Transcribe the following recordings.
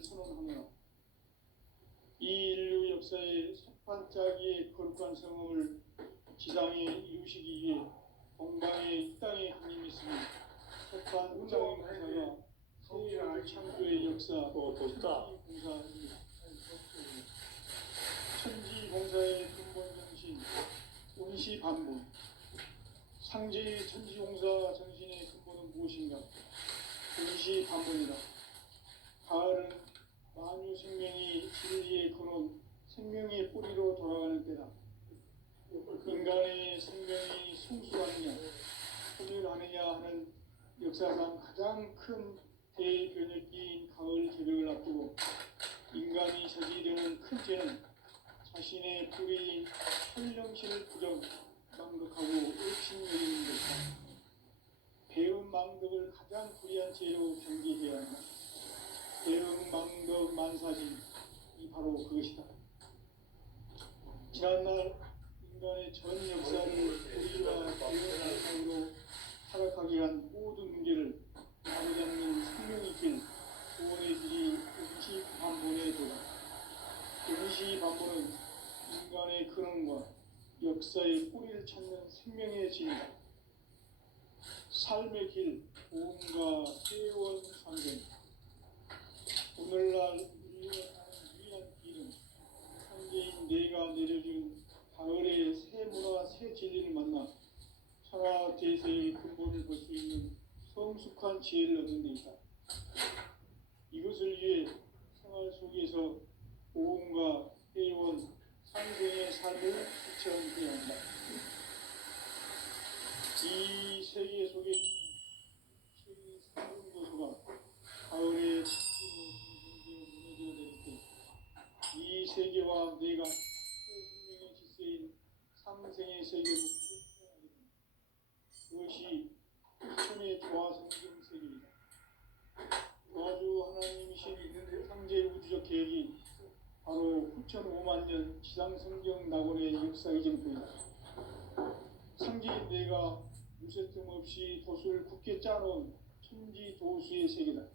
평화를 선언하노라. 이 인류 역사의 석반짜기의 거룩한 성음을 지상에 이루시기 위해 건강의 이 땅에 하나님이 있으니 석반짜기 공사가 세계 창조의 역사 천지공사입니다. 천지공사의 근본 정신 운시반본. 상제의 천지공사 정신의 근본은 무엇인가? 운시반본이다. 가을은 만유 생명이 진리의 근원, 생명의 뿌리로 돌아가는 때다. 인간의 생명이 성숙하느냐, 소멸하느냐 하는 역사상 가장 큰 대변혁기인 가을 개벽을 앞두고 인간이 저지르는 큰 죄는 자신의 뿌리인 현령신을 망덕하고 의심여기는 것이다. 배음 망덕을 가장 불의한 죄로 경계해야 한다. 배음 망덕 만사진이 바로 그것이다. 지난날 인간의 전 역사를 우리가 배음 망덕으로 타락하게 한 모든 문제를 바로잡는 생명의 길, 구원의 길이 운시반본의 도다. 운시반본은 인간의 근원과 역사의 뿌리를 찾는 생명의 진이다. 삶의 길, 보험과 세원 상생. 오늘날 우리가 가는 유일한 길은 상계인 내가 내려준 가을의 새 문화, 새 진리를 만나 천하 대세의 근본을 볼 수 있는 성숙한 지혜를 얻는 데 있다. 이것을 위해 생활 속에서 보험과 회원, 상생의 삶을 실천해야 한다. 이 세계 속에 있는 상승도서가 가을에 무너져 내릴 때 이 세계와 내가 새 생명의 질서인 상생의 세계로 부딪혀야 됩니다. 그것이 천의 조화성경 세계이다. 조화주 하나님이신 상제 우주적 계획이 바로 9,500,000년 지상성경 낙원의 역사의 정표이다. 상제인 내가 무쇠 틈 없이 돛을 굳게 짜놓은 천지도수의 세계다.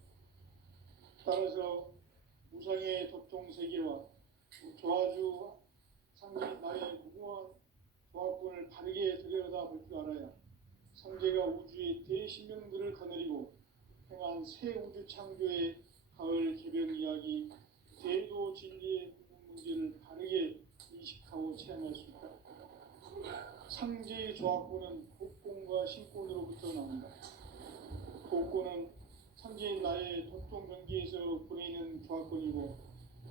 따라서 무상의 도통세계와 조화주 상제인 나의 무궁한 조합군을 바르게 들여다볼 줄 알아야 상제가 우주의 대신명들을 거느리고 행한 새 우주 창조의 가을 개변 이야기, 대도 진리의 구분 문제를 바르게 인식하고 체험할 수 있다. 상제의 조합군은 복권과 신권으로부터 나온다. 복권은 상제인 나의 도통 경계에서 보내는 조합권이고,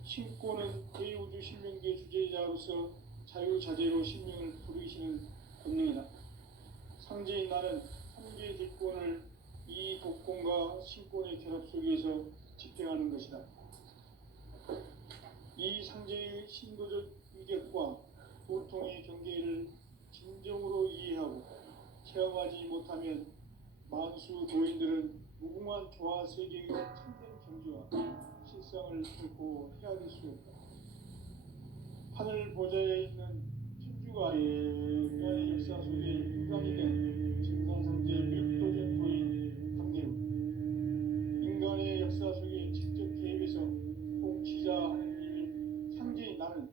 신권은 대우주 신명계 주제자로서 자유자재로 신명을 부르시는 권능이다. 상제인 나는 상제의 뒷권을 이 복권과 신권의 결합 속에서 집행하는 것이다. 이 상제의 신도적 위력과 도통의 경계를 진정으로 이해하고 체험하지 못하면 만수 도인들은 무궁한 조화 세계의 참된 경지와 실상을 결코 헤아릴 수 없다. 하늘 보좌에 있는 천주가 인간의 역사 속에 인간이 된 증산상제 멸도전 도인 강대우, 인간의 역사 속에 직접 개입해서 통치자 하나님이 상제인 나는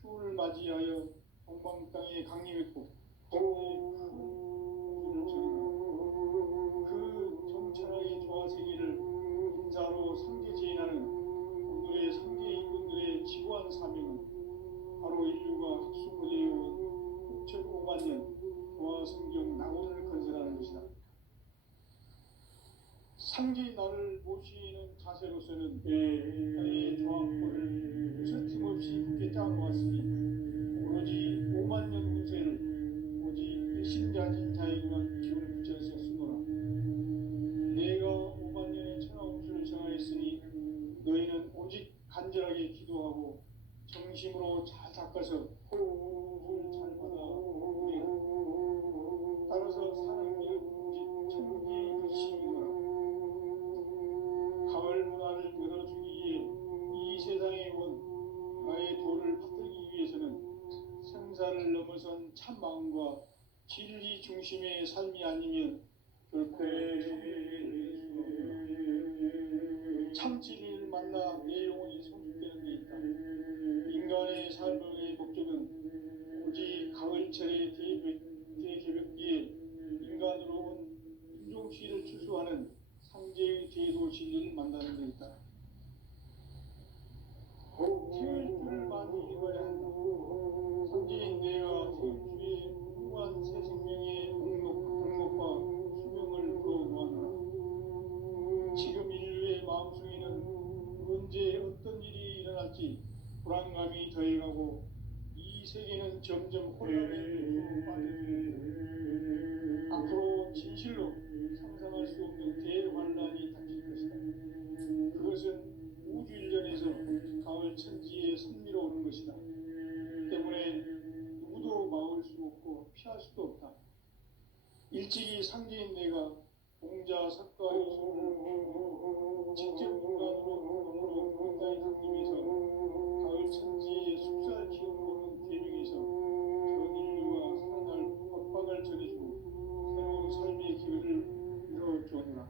추운을 맞이하여 동방 땅에 강림했고 그 정천하의 조화세계를 인자로 상계 제인하는 오늘의 상계 인군들의 지구한 사명은 바로 인류가 학수고대해온 9,500,000년 조화성경 낙원을 건설하는 것이다. 상제인 나를 모시는 자세로서는 나의 조합권을 무쇠 틈 없이 굳게 짜놓았으니 오로지 50,000년 운세를 오직 일심자진 자에게만 기운을 붙여서 쓰노라. 내가 50,000년의 천하운수를 정하였으니 너희는 오직 간절하게 기도하고 정심으로 잘 닦아서 호흡을 잘 받아 우리라. 따라서 사는 길은 오직 천지일심이노라. 가을 문화를 열어주기 위해 이 세상에 온 나의 도를 받들기 위해서는 생사를 넘어선 참 마음과 진리 중심의 삶이 아니면 결코 참 진리를 만나 내 영혼이 성숙되는 데 있다. 인간의 삶의 목적은 오직 가을철의 대개벽기에 인간으로 온 인종시를 추수하는 상제의 대도 진리를 만나는 데 있다. 태울 줄을 많이 읽어야 한다. 상제인 내가 태울 주의 무한 새 생명의 공목과 수명을 불어보아노라. 지금 인류의 마음속에는 언제 어떤 일이 일어날지 불안감이 더해가고 이 세계는 점점 혼란의 늪으로 빠져들고 앞으로 진실로 상상할 수 없는 대환란이 닥칠 것이다. 그것은 우주 일련에서 가을 천지에 선미로우는 것이다. 때문에 누구도 막을 수 없고 피할 수도 없다. 일찍이 상제인 내가 공자 석가의 손을 직접 인간으로 공자의 상님에서 가을 천지에 숲살 키우는 계명에서 전 인류가 살아날 엇박을 전해주고 새로운 삶의 기회를 열어주었노라.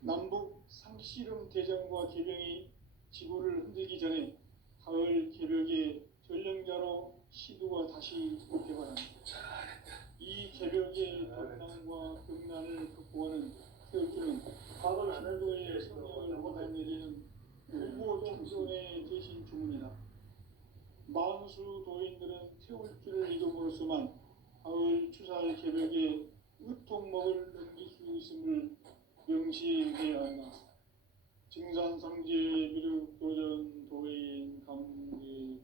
남북 상씨름 대전과 개병이 지구를 흔들기 전에 가을 개벽의 전령자로 시두가 다시 개발한다. 이 개벽의 덕난과 극난을 극복하는 태울주는 신도의 성령을 받아내리는 후보 청소년의 대신 주문이다. 만수 도인들은 태울주를 이름으로서만 가을 추살 개벽의 으통목을 넘길 수 있음을 명시해야 한다. 증산상제 미륵 도전 도인 감개구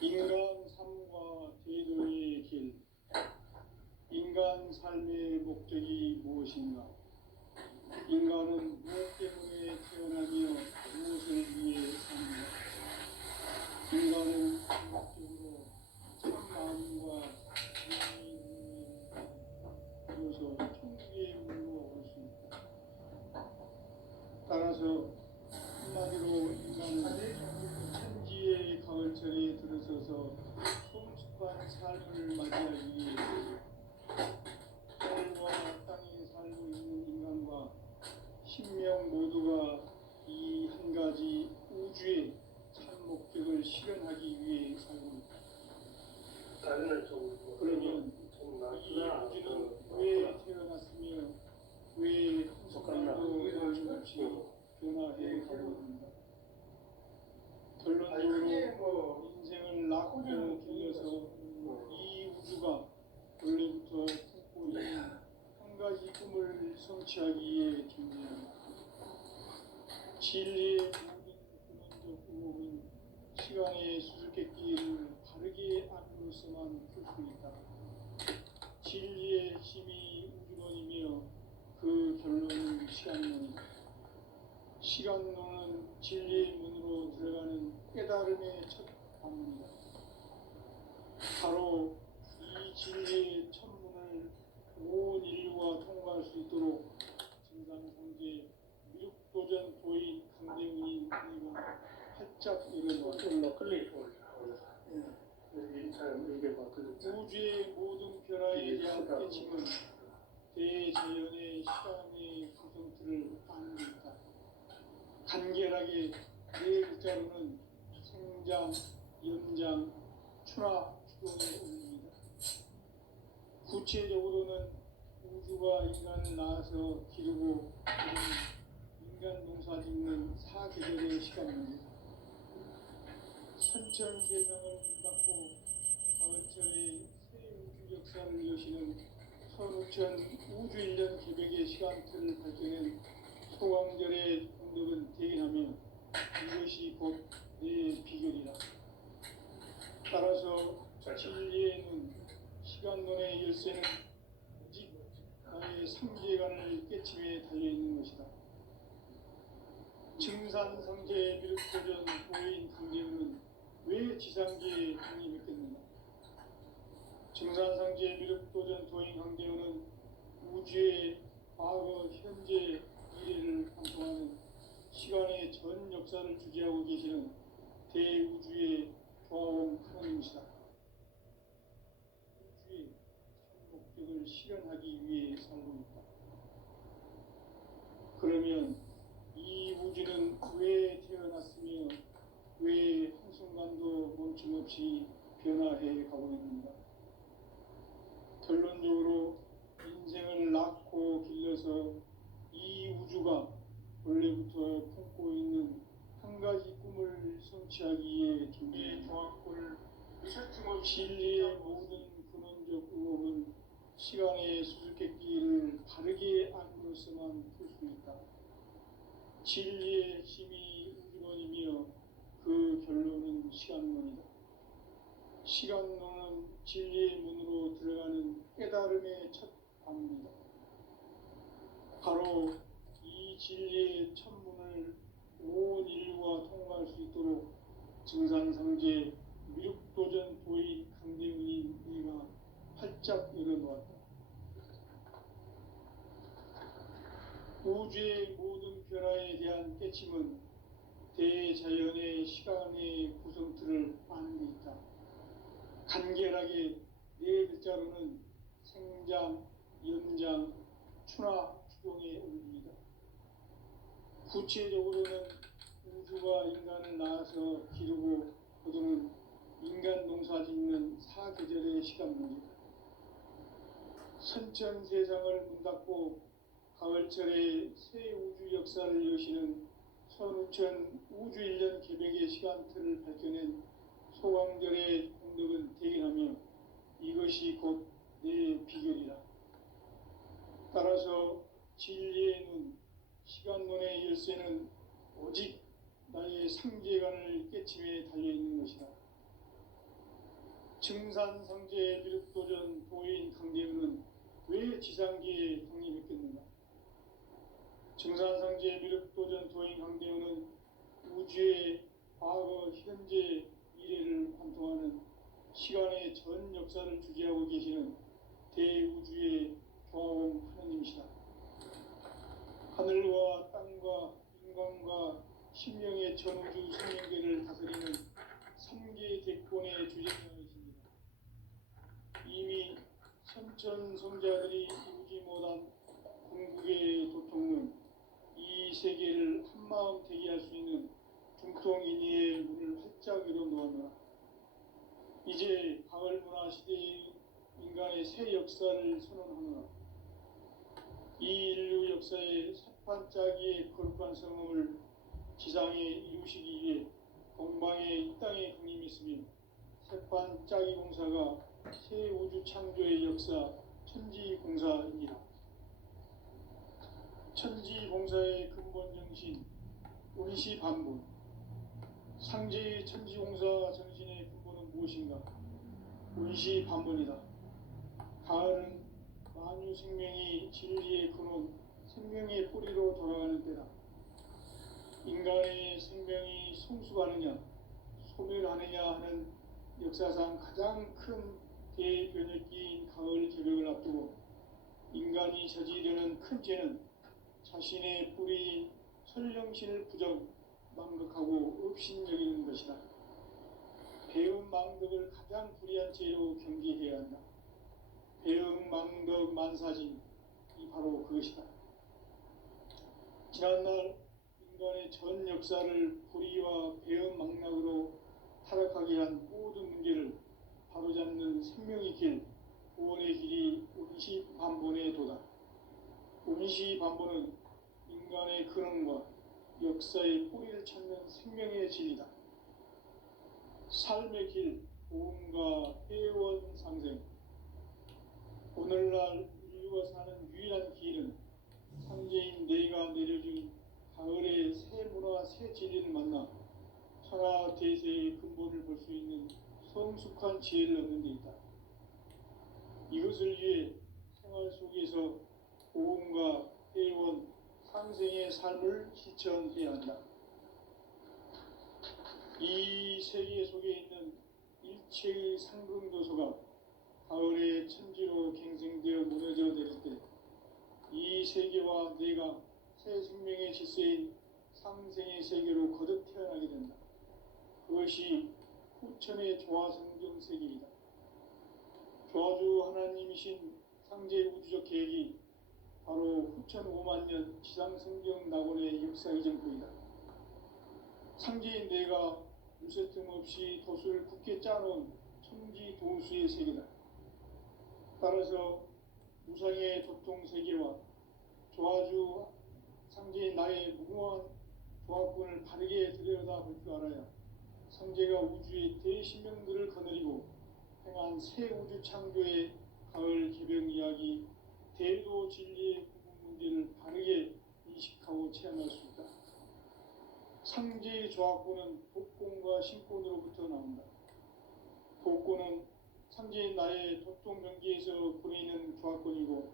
인간 삶과 대도의 길. 인간 삶의 목적이 무엇인가? 인간은 무엇 때문에 태어나며 무엇을 위해 사는가? 인간은 궁극적으로 참 마음과 이루어서 천국의 문으로 올 수 있다. 따라서 한마디로 인간은 천지의 가을철에 들어서서 성숙한 삶을 맞이하기 위해 하늘과 땅에 살고 있는 인간과 신명 모두가 이 한 가지 우주의 참 목적을 실현하기 위해 살고 있다. 그러면 이 우주는 왜 태어났으며 왜 한순간도 변함없이 변화해 가고 있는가? 결론적으로 인생을 낳고 길러서 이 우주가 원래부터 품고 있는 한 가지 꿈을 성취하기 위해 존재한다. 진리의 모든 근원적 의혹은 시간의 수수께끼를 바르게 알므로서만 풀 수 있다. 진리의 힘이 우주론이며 그 결론은 시간론이다. 시간론은 진리의 문으로 들어가는 깨달음의 첫 방문이다. 바로 이 진리의 첫문을 온 인류가 통과할 수 있도록 증산상제 미륵도전 도인 강대훈이 내가 활짝 열어놓았다. 우주의 모든 변화에 대한 깨침은 대자연의 시간의 구성틀을 아는 데 있다. 간결하게 네 글자로는 생장, 연장, 추나, 추동에 올립니다. 구체적으로는 우주가 인간을 낳아서 기르고 인간 농사 짓는 사계절의 시간입니다. 선천개성을 닫고 가을철에 새 우주 역사를 여시는 선우천 우주일년 개벽의 시간틀을 밝혀낸 소강절의 공덕은 대견하며 이것이 곧 내 비결이다. 따라서 진리의 눈, 시간론의 열쇠는 오직 나의 삼계관을 깨침에 달려있는 것이다. 증산상제 미륵도전 도인 강대훈은 왜 지상계에 독립했겠는가? 증산상제 미륵도전 도인 강대훈은 우주의 과거, 현재, 미래를 관통하는 시간의 전 역사를 주재하고 계시는 대우주의 조화원 것을 실현하기 위해 살고 있다. 그러면 이 우주는 왜 태어났으며 왜 한순간도 멈춤없이 변화해 가고 있는가? 결론적으로 인생을 낳고 길러서 이 우주가 원래부터 품고 있는 한 가지 꿈을 성취하기 위해 준비해 조합을 진리의 모든 근원적 의혹은 시간의 수수께끼를 바르게 알므로서만 풀 수 있다. 진리의 핵심이 우주론이며 그 결론은 시간론이다. 시간론은 진리의 문으로 들어가는 깨달음의 첫 관문이다. 바로 이 진리의 천문을 온 인류가 통과할 수 있도록 증산상제 미륵도전 도의 강대문인 우리가 활짝 열어놓았다. 우주의 모든 변화에 대한 깨침은 대자연의 시간의 구성틀을 아는 데 있다. 간결하게 네 글자로는 생장, 연장, 추나 추동의 원리이다. 구체적으로는 우주가 인간을 낳아서 기르고 거두는 인간 농사 짓는 사계절의 시간론이다. 선천 세상을 문 닫고 가을철에 새 우주 역사를 여시는 선우천 우주 1년 개백의 시간틀을 밝혀낸 소광절의 공덕은 대견하며 이것이 곧 내 비결이다. 따라서 진리의 눈, 시간론의 열쇠는 오직 나의 상제관을 깨침에 달려있는 것이다. 증산상제 미륵도전 도인 강대문은 왜 지상계에 독립했겠는가? 증산상제 미륵도전 도인 강대문은 우주의 과거, 현재, 미래를 관통하는 시간의 전 역사를 주재하고 계시는 대우주의 교황 하느님이시다. 하늘과 땅과 인간과 신명의 전우주 생명계를 다스리는 3개 대권의 주재자이십니다. 이미 선천성자들이 이루지 못한 궁극의 도통은 이 세계를 한마음 되게 할 수 있는 중통인의의 문을 활짝 열어놓았노라. 이제 가을 문화 시대의 인간의 새 역사를 선언하노라. 이 인류 역사의 삿판짜기의 거룩한 성음을 지상에 이루시기 위해 동방에 이 땅에 강림했으며 삿판짜기 공사가 새 우주 창조의 역사 천지공사입니다. 천지공사의 근본 정신 운시반분. 상제의 천지공사 정신의 근본은 무엇인가? 운시반분이다. 가을은 만유 생명이 진리의 근원, 생명의 뿌리로 돌아가는 때다. 인간의 생명이 성숙하느냐, 소멸하느냐 하는 역사상 가장 큰 대변혁기인 가을 개벽을 앞두고 인간이 저지르는 큰 죄는 자신의 뿌리인 설령신을 망극하고 업신여기는 것이다. 배움 망덕을 가장 불의한 죄로 경계해야 한다. 배움 망덕 만사진이 바로 그것이다. 지난날 인간의 전 역사를 불의와 배움 망락으로 타락하게 한 모든 문제를 바로잡는 생명의 길, 구원의 길이 운시반본의 도다. 운시반본은 인간의 근원과 역사의 뿌리를 찾는 생명의 진리다. 삶의 길, 보험과 회원 상생. 오늘날 인류가 사는 유일한 길은 상제인 내가 내려준 가을의 새 문화, 새 진리를 만나 천하 대세의 근본을 볼 수 있는 성숙한 지혜를 얻는 데 있다. 이것을 위해 생활 속에서 보험과 회원, 상생의 삶을 실천해야 한다. 이 세계 속에 있는 일체의 상금도서가 가을의 천지로 갱생되어 무너져 내릴 때 이 세계와 내가 새 생명의 질서인 상생의 세계로 거듭 태어나게 된다. 그것이 후천의 조화성경 세계이다. 조화주 하나님이신 상제 우주적 계획이 바로 후천 5만 년 지상생명 낙원의 역사 이전부이다. 상제인 내가 무쇠 틈 없이 돛을 굳게 짜놓은 천지 도수의 세계다. 따라서 무상의 도통 세계와 조화주 상제인 나의 무궁한 조합군을 바르게 들여다볼 줄 알아야 상제가 우주의 대신명들을 거느리고 행한 새 우주 창조의 가을 개병 이야기, 대도 진리의 구분 문제를 바르게 인식하고 체험할 수 있다. 상제의 조합군은 복권과 신권으로부터 나온다. 복권은 상제인 나의 도통 경계에서 보내는 조합권이고,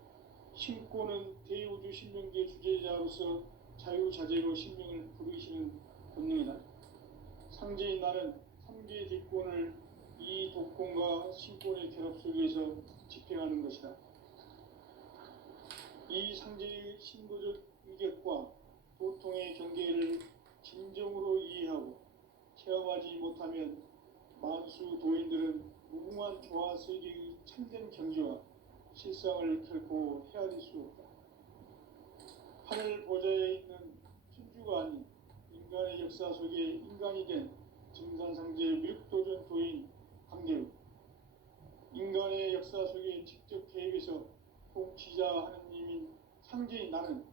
신권은 대우주 신명계 주제자로서 자유자재로 신명을 부르시는 본능이다. 상제인 나는 상제 뒷권을 이 독권과 신권의 결합 속에서 집행하는 것이다. 이 상제의 신고적 위격과 도통의 경계를 진정으로 이해하고 체험하지 못하면 만수 도인들은 무궁한 조화 세계의 참된 경지와 실상을 결코 헤아릴 수 없다. 하늘 보좌에 있는 천주가 아닌 인간의 역사 속에 인간이 된 증산상제 미륵도전 도인 강대우, 인간의 역사 속에 직접 개입해서 통치자 하느님인 상제인 나는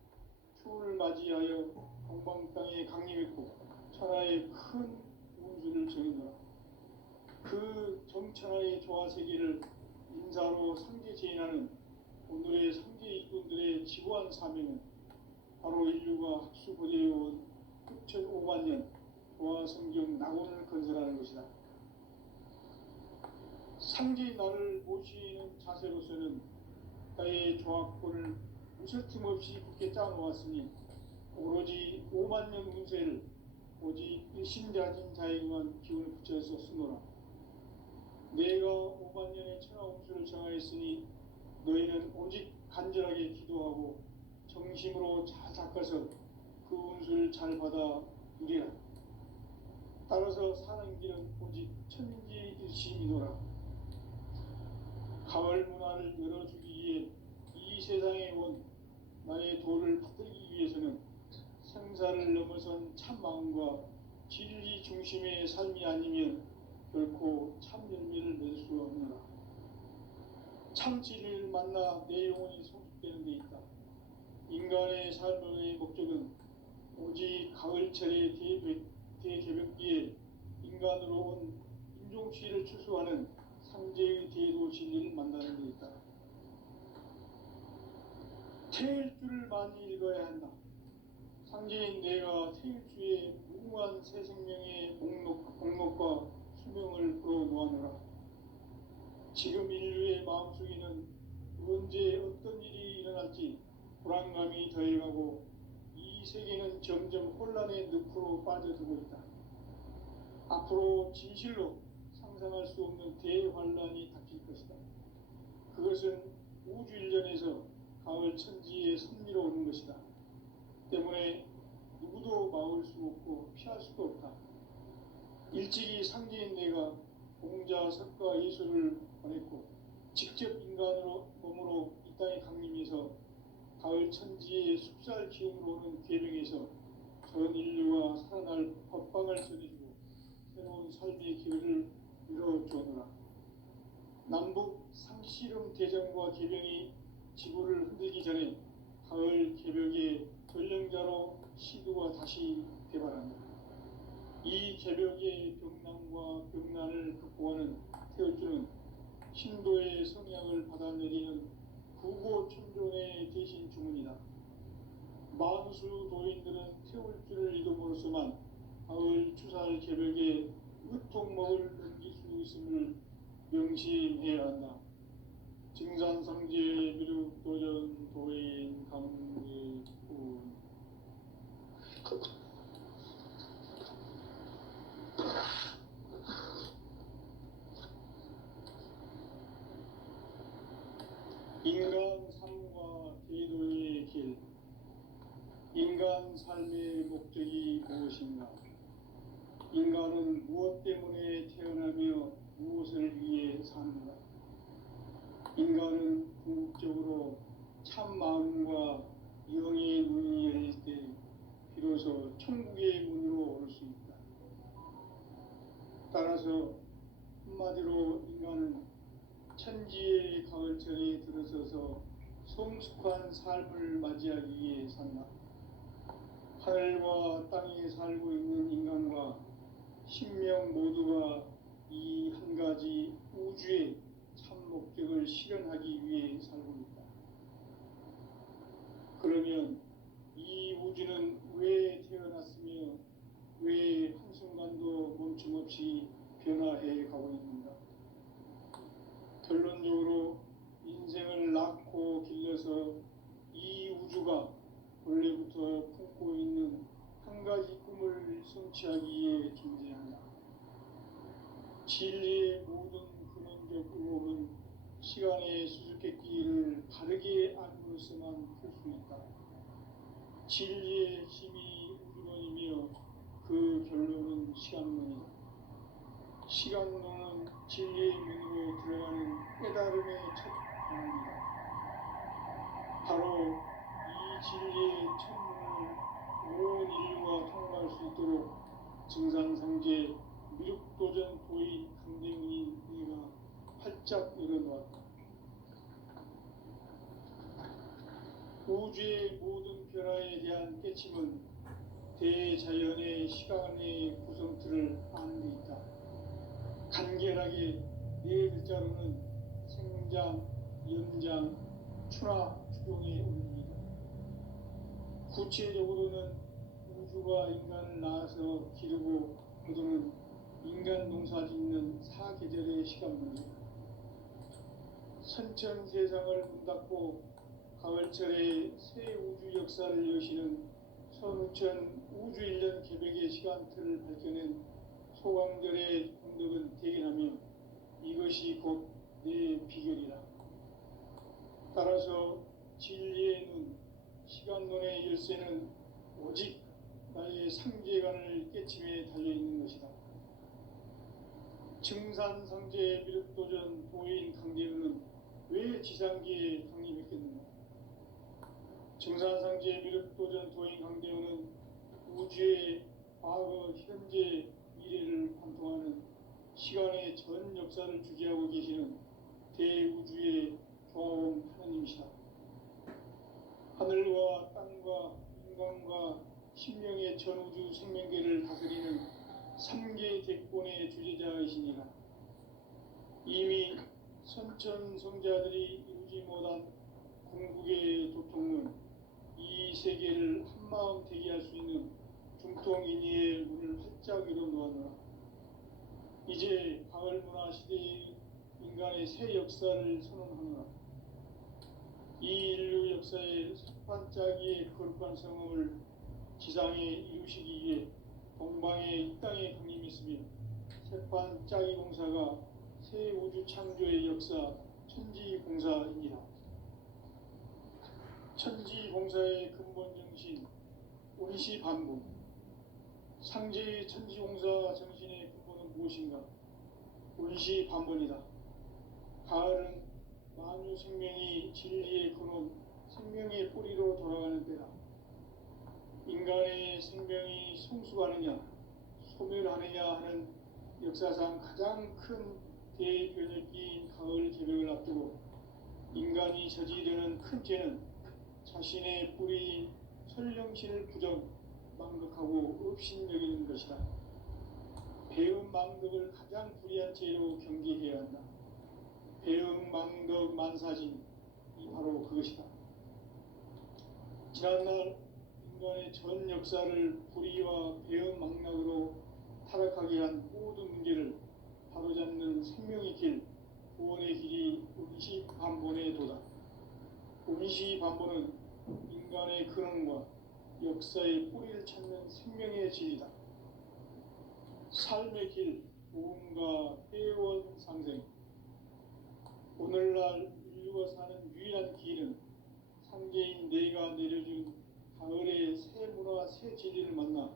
추운을 맞이하여 동방 땅에 강림했고 천하의 큰 운수를 정해노라. 그 정천하의 조화세계를 인사로 상제 제인하는 오늘의 상제 일꾼들의 지구한 사명은 바로 인류가 학수고대해온 6,500만 년 조화성경 낙원을 건설하는 것이다. 상제인 나를 모시는 자세로서는 나의 조합권을 무쇠틈 없이 굳게 짜놓았으니 오로지 5만 년 운세를 오직 일심자진 자에게만 기운을 붙여서 쓰노라. 내가 5만 년의 천하 운수를 정하였으니 너희는 오직 간절하게 기도하고 정심으로 잘 닦아서 그 운수를 잘 받아 누리라. 따라서 사는 길은 오직 천지일심이노라. 가을 문화를 열어주기 위해 이 세상에 온 나의 도를 받들기 위해서는 생사를 넘어선 참 마음과 진리 중심의 삶이 아니면 결코 참 열매를 맺을 수 없노라. 참 진리를 만나 내 영혼이 성숙되는 데 있다. 인간의 삶의 목적은 오직 가을철의 대개벽기에 인간으로 온 인종치를 추수하는 상제의 대도 진리를 만나는 데 있다. 태일주를 많이 읽어야 한다. 상제인 내가 태일주의 무궁한 새 생명의 목록과 수명을 풀어놓아노라. 지금 인류의 마음속에는 언제 어떤 일이 일어날지 불안감이 더해가고 이 세계는 점점 혼란의 늪으로 빠져들고 있다. 앞으로 진실로 상상할 수 없는 대환란이 닥칠 것이다. 그것은 우주 일전에서 가을 천지의 섭리로 오는 것이다. 때문에 누구도 막을 수 없고 피할 수도 없다. 일찍이 상제인 내가 공자, 석가, 예수를 보냈고 직접 인간으로 몸으로 이 땅에 강림해서 가을 천지의 숲살 기운으로 오는 계명에서 전 인류가 살아날 법방을 전해주고 새로운 삶의 기회를 열어주어노라. 남북 상씨름 대전과 계병이 지구를 흔들기 전에 가을 개벽의 전령자로 시두가 다시 개발한다. 이 개벽의 병난과 병난을 극복하는 태울주는 신도의 성향을 받아내리는 구고천존의 대신 주문이다. 만수 도인들은 태울주를 이름으로서만 가을 추살 개벽에 으통먹을 넘길 수 있음을 명심해야 한다. 증산상제 미륵도전 도인 강대훈. 인간 삶과 대도의 길. 인간 삶의 목적이 무엇인가? 인간은 무엇 때문에 태어나며 무엇을 위해 사는가? 인간은 궁극적으로 참 마음과 영의 눈이 열릴 때 비로소 천국의 문으로 올 수 있다. 따라서 한마디로 인간은 천지의 가을철에 들어서서 성숙한 삶을 맞이하기 위해 산다. 하늘과 땅에 살고 있는 인간과 신명 모두가 이 한 가지 우주의 참 목적을 실현하기 위해 살고 있다. 그러면 이 우주는 왜 태어났으며 왜 한순간도 멈춤없이 변화해 가고 있는가? 결론적으로 인생을 낳고 길러서 이 우주가 원래부터 품고 있는 한 가지 꿈을 성취하기 위해 존재한다. 진리의 모든 근원적 의혹은 시간의 수수께끼를 바르게 알므로서만 풀 수 있다. 진리의 힘이 우주론이며 그 결론은 시간론이다. 시간론은 진리의 문으로 들어가는 깨달음의 첫 방문이다. 바로 이 진리의 첫문을 온 인류가 통과할 수 있도록 증산상제 미륵도전 도인 강대문이 내가 활짝 열어놓았다. 우주의 모든 변화에 대한 깨침은 대자연의 시간의 구성틀을 아는 데 있다. 간결하게 네 글자로는 생장, 연장, 추나 추동의 원리이다. 구체적으로는 우주가 인간을 낳아서 기르고 거두는 인간 농사 짓는 사계절의 시간문이다. 선천 세상을 문 닫고 가을철에 새 우주 역사를 여시는 선우천 우주 1년 개백의 시간틀을 밝혀낸 소강절의 공덕은 대견하며 이것이 곧 내 비결이라. 따라서 진리의 눈, 시간론의 열쇠는 오직 나의 상제관을 깨침에 달려있는 것이다. 증산상제 미륵도전 도인 강대문은 왜 지상계에 강림했겠는가? 증산상제 미륵도전 도인 강대문은 우주의 과거, 현재, 미래를 관통하는 시간의 전 역사를 주재하고 계시는 대우주의 조화원 하나님이시다. 하늘과 땅과 인간과 신명의 전우주 생명계를 다스리는 3개 대권의 주재자이시니라. 이미 선천성자들이 이루지 못한 궁극의 도통은 이 세계를 한마음 되게 할 수 있는 중통인의의 문을 활짝 열어놓았노라. 이제 가을문화 시대의 인간의 새 역사를 선언하노라. 이 인류 역사의 반짝이의 거룩한 성음을 지상에 이루시기 위해 동방의 이 땅에 강림했으며 새반짝이 공사가 새 우주 창조의 역사 천지공사입니다. 천지공사의 근본 정신 온시반복. 상제의 천지공사 정신의 근본은 무엇인가? 온시반복이다. 가을은 만유 생명이 진리의 근원, 생명의 뿌리로 돌아가는 때다. 인간의 생명이 성숙하느냐, 소멸하느냐 하는 역사상 가장 큰 대변혁기인 가을 개벽을 앞두고 인간이 저지르는 큰 죄는 자신의 뿌리인 설령신을 부정, 망극하고 업신여기는 것이다. 배음 망덕을 가장 불의한 죄로 경계해야 한다. 배음 망덕 만사진이 바로 그것이다. 지난날 인간의 전 역사를 불의와 배음 망락으로 타락하게 한 모든 문제를 바로잡는 생명의 길, 구원의 길이 온시반본의 도다. 온시반본은 인간의 근원과 역사의 뿌리를 찾는 생명의 진리다. 삶의 길, 모험과 회원 상생. 오늘날 인류가 사는 유일한 길은 상계인 내가 내려준 가을의 새 문화, 새 진리를 만나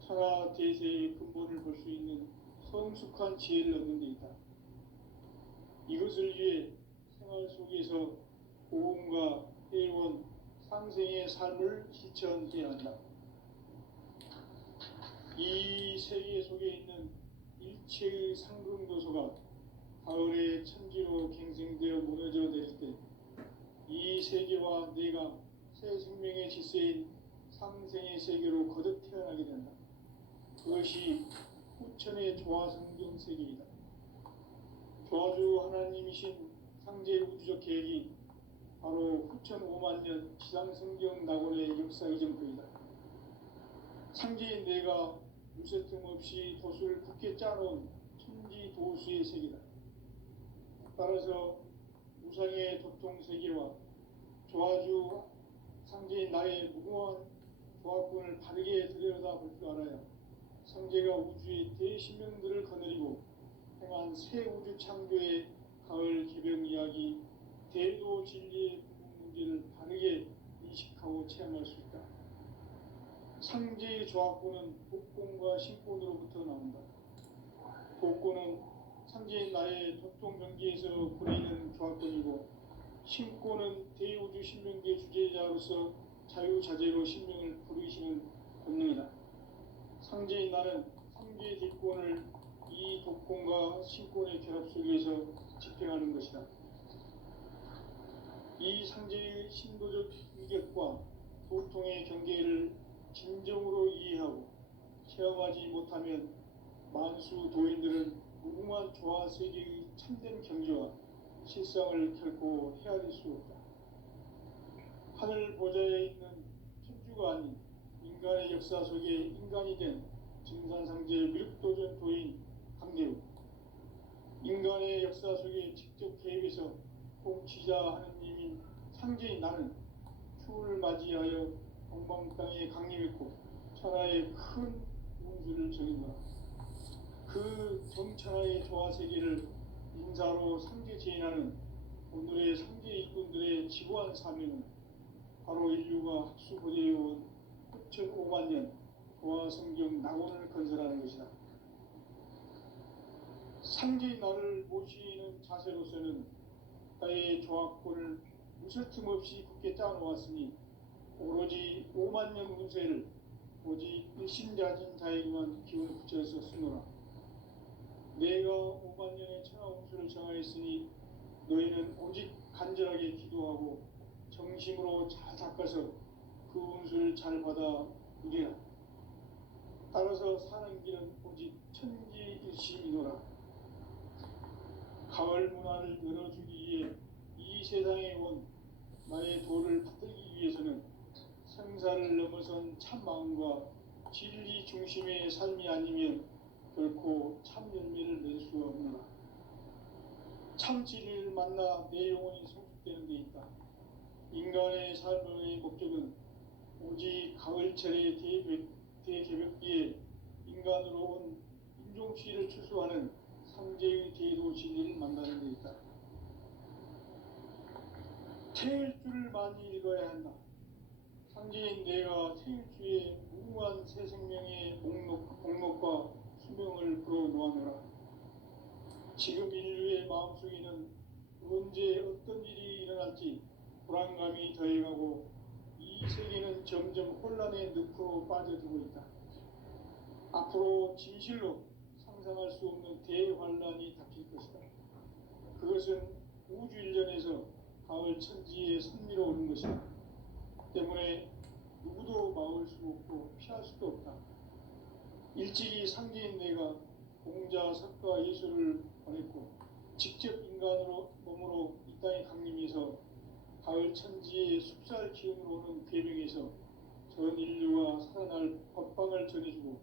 천하 대세의 근본을 볼 수 있는 성숙한 지혜를 얻는 데 있다. 이것을 위해 생활 속에서 모험과 회원 상생의 삶을 실천해야 한다. 이 세계 속에 있는 일체의 상금도서가 가을의 천지로 갱생되어 무너져 내릴 때 이 세계와 내가 새 생명의 질서인 상생의 세계로 거듭 태어나게 된다. 그것이 후천의 조화성경 세계이다. 조화주 하나님이신 상제 우주적 계획이 바로 후천 5만 년 지상성경 낙원의 역사 이전부이다. 상제인 내가 무쇠틈 없이 돛을 굳게 짜놓은 천지 도수의 세계다. 따라서 우상의 도통 세계와 조화주 상제인 나의 무궁한 조합군을 바르게 들여다볼 줄 알아야 상제가 우주의 대신명들을 거느리고 행한 새 우주 창조의 가을 개병 이야기, 대도 진리의 문제를 바르게 인식하고 체험할 수 있다. 상제의 조합군은 독공과 신권으로부터 나온다. 독공은 상제인 나의 도통 경기에서 부리는 조합군이고, 신권은 대우주 신명계 주제자로서 자유자재로 신명을 부르시는 본능이다. 상제인 나는 상제 뒷권을 이 독권과 신권의 결합 속에서 집행하는 것이다. 이 상제의 신도적 위격과 도통의 경계를 진정으로 이해하고 체험하지 못하면 만수 도인들은 무궁한 조화 세계의 참된 경지와 실상을 결코 헤아릴 수 없다. 하늘 보좌에 있는 천주가 아닌 인간의 역사 속에 인간이 된 증산상제의 밀도전 도인 강대우, 인간의 역사 속에 직접 개입해서 통치자 하느님인 상제인 나는 추를 맞이하여 동방 땅에 강림했고 천하의 큰 운수를 정인노라. 그 정천하의 조화 세계를 인사로 상제 제인하는 오늘의 상제 일꾼들의 지구한 사명은 바로 인류가 학수고대해온 9,5만 년 조화 성경 낙원을 건설하는 것이다. 상제인 나를 모시는 자세로서는 나의 조합권을 무설틈 없이 굳게 짜놓았으니 오로지 5만 년 운세를 오직 일심자진 자에게만 기운을 붙여서 쓰노라. 내가 5만 년의 천하 운수를 정하였으니 너희는 오직 간절하게 기도하고 정심으로 잘 닦아서 그 운수를 잘 받아 누리라. 따라서 사는 길은 오직 천지일심이노라. 가을 문화를 열어주기 위해 이 세상에 온 나의 도를 받들기 위해서는 생사를 넘어선 참마음과 진리 중심의 삶이 아니면 결코 참 열매를 낼 수 없노라. 참 진리를 만나 내 영혼이 성숙되는 데 있다. 인간의 삶의 목적은 오직 가을철의 대개벽기에 인간으로 온 인종시를 추수하는 상제의 대도 진리를 만나는 데 있다. 태일주를 많이 읽어야 한다. 상제인 내가 태일주의 무궁한 새 생명의 목록과 수명을 불어놓아노라. 지금 인류의 마음속에는 언제 어떤 일이 일어날지 불안감이 더해가고 이 세계는 점점 혼란의 늪으로 빠져들고 있다. 앞으로 진실로 상상할 수 없는 대환란이 닥칠 것이다. 그것은 우주 일전에서 가을 천지에 선미로 오는 것이다. 때문에 누구도 막을 수 없고 피할 수도 없다. 일찍이 상제인 내가 공자, 석가, 예수를 보냈고 직접 인간으로 몸으로 이 땅에 강림해서 가을 천지의 숲살 기운으로 오는 괴명에서 전 인류가 살아날 법방을 전해주고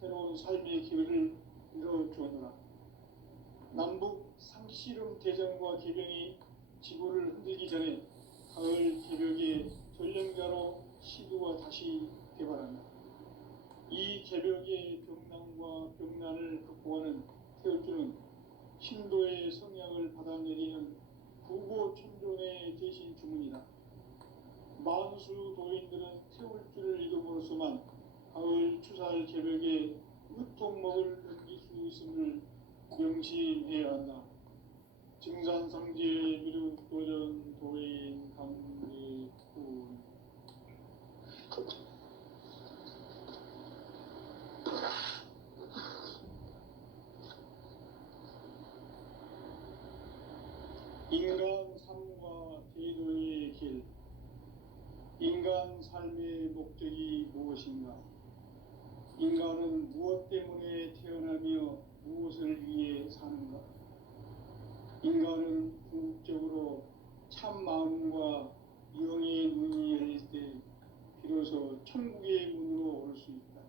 새로운 삶의 기회를 이뤄주었노라. 남북 상씨름 대전과 개병이 지구를 흔들기 전에 가을 개벽의 전령자로 시도가 다시 개발한다. 이 개벽의 병난과 병난을 극복하는 태울주는 신도의 성향을 받아내리는 구고천존의 대신 주문이다. 만수 도인들은 태울주를 읽음으로써만 가을 추살 개벽의 으통먹을 넘길 수 있음을 명심해야 한다. 증산상제의 미륵도전 도인 강대군 인간 삶과 대도의 길. 인간 삶의 목적이 무엇인가? 인간은 무엇 때문에 태어나며 무엇을 위해 사는가? 인간은 궁극적으로 참 마음과 영의 문이 열릴 때 비로소 천국의 문으로 올 수 있다.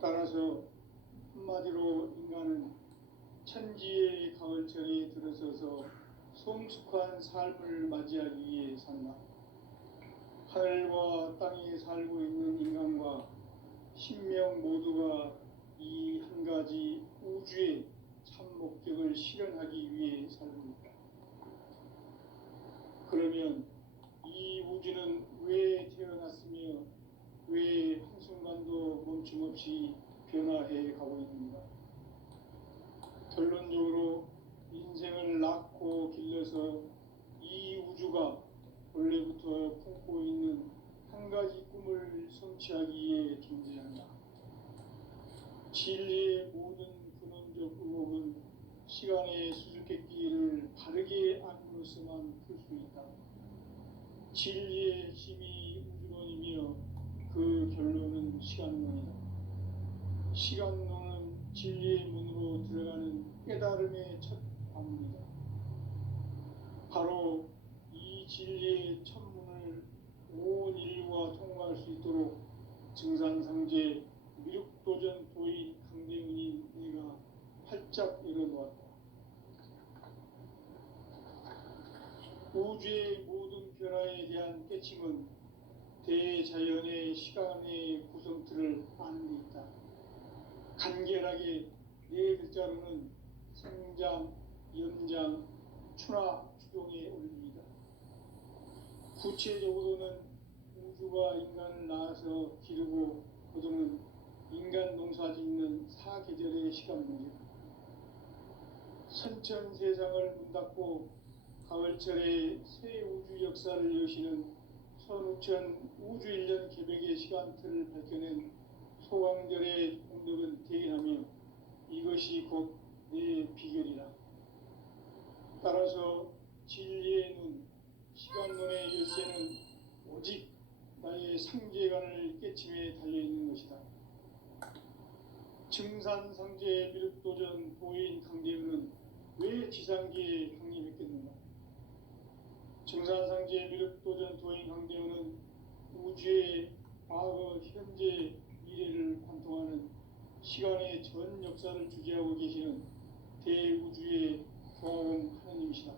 따라서 한마디로 인간은 천지의 가을철에 들어서서 성숙한 삶을 맞이하기 위해 산다. 하늘과 땅에 살고 있는 인간과 신명 모두가 이 한 가지 우주의 참 목적을 실현하기 위해 살고 있다. 그러면 이 우주는 왜 태어났으며 왜 한순간도 멈춤없이 변화해 가고 있는가? 결론적으로 인생을 낳고 길러서 이 우주가 원래부터 품고 있는 한 가지 꿈을 성취하기 위해 존재한다. 진리의 모든 근원적 의혹은 시간의 수수께끼를 바르게 알므로서만 풀 수 있다. 진리의 핵심이 우주론이며 그 결론은 시간론이다. 시간론은 진리의 문으로 들어가는 깨달음의 첫 관문이다. 바로 이 진리의 첫 문을 온 인류가 통과할 수 있도록 증산상제 미륵도전 도인 강대훈이 내가 활짝 열어놓았다. 우주의 모든 변화에 대한 깨침은 대자연의 시간의 구성틀을 아는 데 있다. 간결하게 네 글자로는 생장, 연장, 추나 추동의 원리이다. 구체적으로는 우주가 인간을 낳아서 기르고 거두는 인간 농사 짓는 사계절의 시간 문제다. 선천 세상을 문 닫고 가을철에 새 우주 역사를 여시는 선우천 우주 1년 개백의 시간틀을 밝혀낸 소강절의 공덕은 대견하며 이것이 곧 내 비결이라. 따라서 진리의 눈, 시간론의 열쇠는 오직 나의 상제관을 깨침에 달려있는 것이다. 증산상제 미륵도전 도인 강대훈은 왜 지상기에 강림했겠는가? 증산상제 미륵도전 도인 강대훈은 우주의 과거, 현재, 미래를 관통하는 시간의 전 역사를 주재하고 계시는 대우주의 조화원 하나님이시다.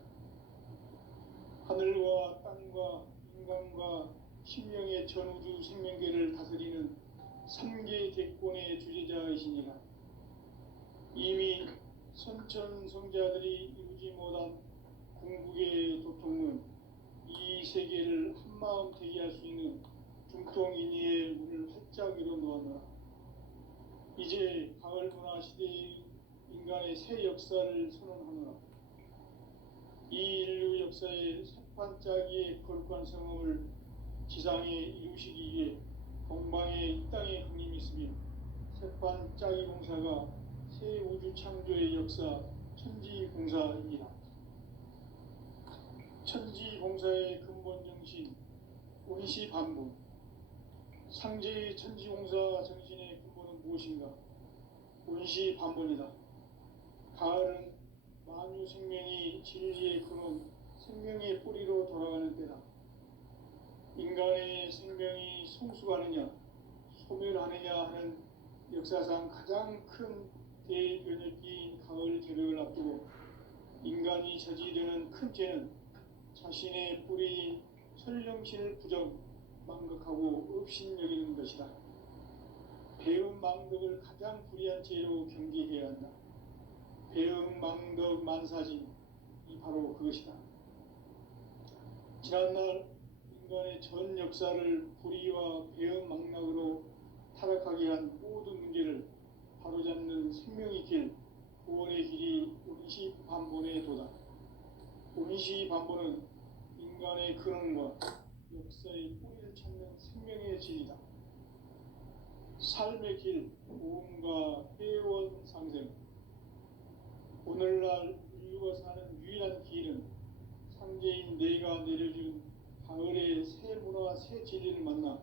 하늘과 땅과 인간과 신명의 전우주 생명계를 다스리는 3개 대권의 주재자이시니라. 이미 선천성자들이 이루지 못한 궁극의 도통은 이 세계를 한마음 대기할 수 있는 중통인의의 문을 활짝 열어놓았노라. 이제 가을 문화 시대의 인간의 새 역사를 선언하노라. 이 인류 역사의 새판짜기의 거룩한 성험을 지상에 이루시기 위해 동방의 이 땅에 강림했으며 새판짜기 공사가 새 우주 창조의 역사 천지공사이니라. 천지공사의 근본 정신 원시반분. 상제의 천지공사 정신의 근본은 무엇인가? 원시반분이다. 가을은 만유 생명이 진리의 근원, 생명의 뿌리로 돌아가는 때다. 인간의 생명이 성숙하느냐, 소멸하느냐 하는 역사상 가장 큰 대변혁기인 가을 개벽을 앞두고 인간이 저지르는 큰 죄는 자신의 뿌리인 설령신을 부정, 망각하고 업신여기는 것이다. 배음 망덕을 가장 불의한 죄로 경계해야 한다. 배음 망덕 만사진, 이 바로 그것이다. 지난날 인간의 전 역사를 불의와 배음 망락으로 타락하게 한 모든 문제를 바로잡는 생명의 길, 구원의 길이 원시반본의 도다. 원시반본은 인간의 근원과 역사의 뿌리를 찾는 생명의 진리다. 삶의 길, 고음과 회원 상생. 오늘날 인류가 사는 유일한 길은 상제인 내가 내려준 가을의 새 문화 새 진리를 만나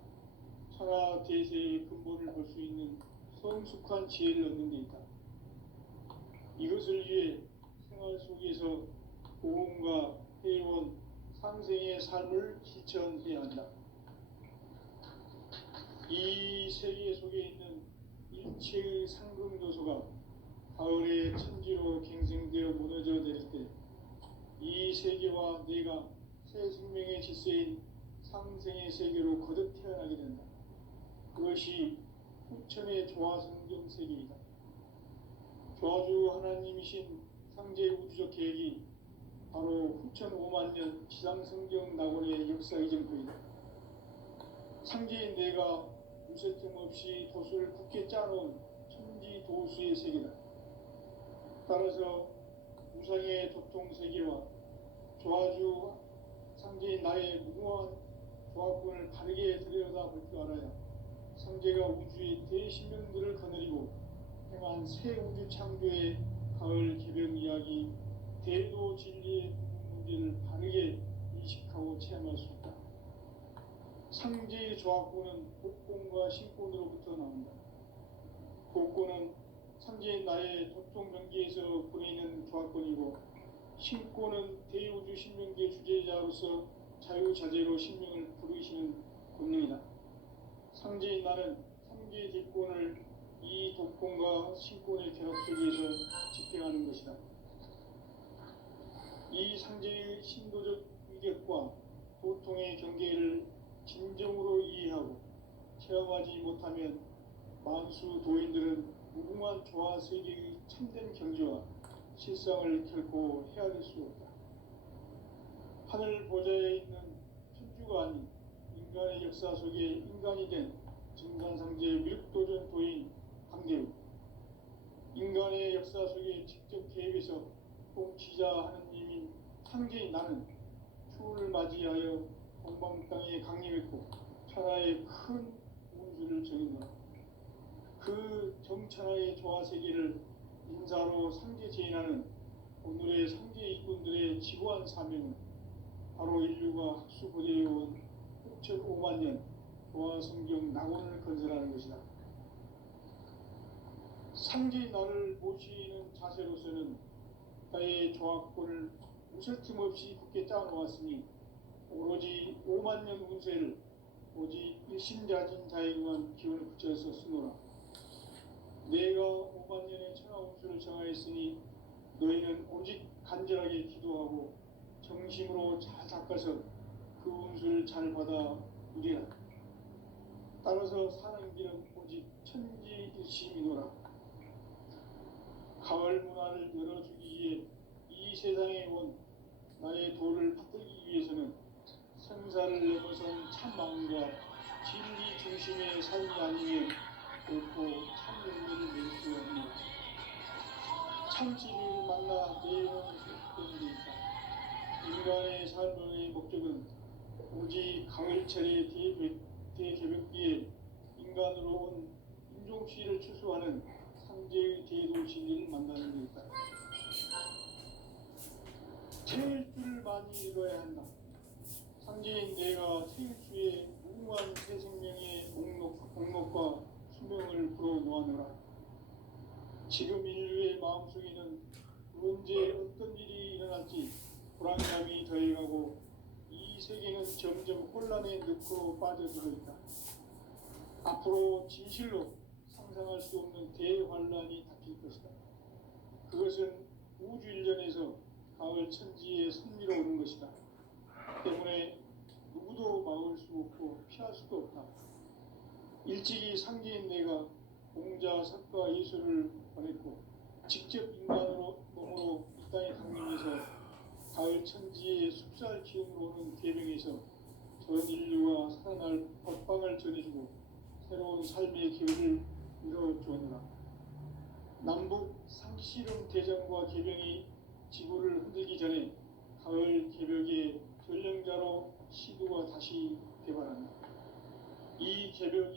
천하 대세의 근본을 볼 수 있는 성숙한 지혜를 얻는 데 있다. 이것을 위해 생활 속에서 고음과 회원, 상생의 삶을 실천해야 한다. 이 세계 속에 있는 일체의 상금요소가 가을의 천지로 갱생되어 무너져 내릴 때 이 세계와 내가 새 생명의 질서인 상생의 세계로 거듭 태어나게 된다. 그것이 후천의 조화성경 세계이다. 조화주 하나님이신 상제 우주적 계획이 바로 후천 5만 년 지상성경 낙원의 역사 이전부이다. 상제인 내가 무쇠점 없이 도수를 굳게 짜놓은 천지 도수의 세계다. 따라서 우상의 도통 세계와 조화주 상제인 나의 무궁한 조합권을 바르게 들여다볼 줄 알아야 상제가 우주의 대신명들을 거느리고 행한 새 우주 창조의 가을 개벽 이야기, 대도 진리의 문제를 바르게 인식하고 체험할 수 있다. 상제의 조합권은 복권과 신권으로부터 나온다. 복권은 상제인 나의 도통 경계에서 보내는 조합권이고, 신권은 대우주 신명계 주제자로서 자유자재로 신명을 부르시는 권능이다. 상제인 나는 상제의 뒷권을 이 독권과 신권의 결합 속에서 집행하는 것이다. 이 상제의 신도적 위격과 도통의 경계를 진정으로 이해하고 체험하지 못하면 만수 도인들은 무궁한 조화 세계의 참된 경지와 실상을 결코 헤아릴 수 없다. 하늘 보좌에 있는 천주가 아닌 인간의 역사 속에 인간이 된 증산상제 밀도전 도인 강대우, 인간의 역사 속에 직접 개입해서 통치자 하느님인 상제인 나는 추운을 맞이하여 동방 땅에 강림했고 천하의 큰 운수를 정했노라. 그 정천하의 조화 세계를 인사로 상제 제인하는 오늘의 상제 일꾼들의 지고한 사명은 바로 인류가 학수고대해온 6,5만 년 조화 성경 낙원을 건설하는 것이다. 상제인 나를 모시는 자세로서는 나의 조합권을 무설틈 없이 굳게 짜놓았으니 오로지 5만 년 운세를 오직 일심자진 자에게만 기운을 붙여서 쓰노라. 내가 5만 년의 천하 운수를 정하였으니 너희는 오직 간절하게 기도하고 정심으로 잘 닦아서 그 운수를 잘 받아 누리라. 따라서 사는 길은 오직 천지일심이노라. 가을 문화를 열어주기 위해 이 세상에 온 나의 도를 받들기 위해서는 생사를 넘어선 참마음과 진리 중심의 삶이 아니면 결코 참 열매를 맺을 수 없는 참 진리를 만나 내 영혼이 회복되는 데 있다. 인간의 삶의 목적은 오직 가을철의 대개벽기에 인간으로 온 인종시를 추수하는 상제의 대도 진리를 만나는 데 있다. 체일주를 많이 읽어야 한다. 상제인 내가 체일주의 무궁한 새 생명의 목록과 수명을 불어놓아노라. 지금 인류의 마음속에는 언제 어떤 일이 일어날지 불안감이 더해가고 이 세계는 점점 혼란의 늪으로 빠져들고 있다. 앞으로 진실로 상상할 수 없는 대환란이 닥칠 것이다. 그것은 우주 일전에서 가을 천지에 선미로 오는 것이다. 때문에 누구도 막을 수 없고 피할 수도 없다. 일찍이 상제인 내가 공자, 석가, 예수를 보냈고 직접 인간으로 몸으로 이 땅에 강림해서 가을 천지의 숲살 기운으로 오는 계명에서 전 인류가 살아날 법방을 전해주고 새로운 삶의 기회를 이뤄주었노라. 남북 상씨름 대전과 계명이 지구를 흔들기 전에 가을 개벽의 전령자로 시도가 다시 개발한다. 이 개벽의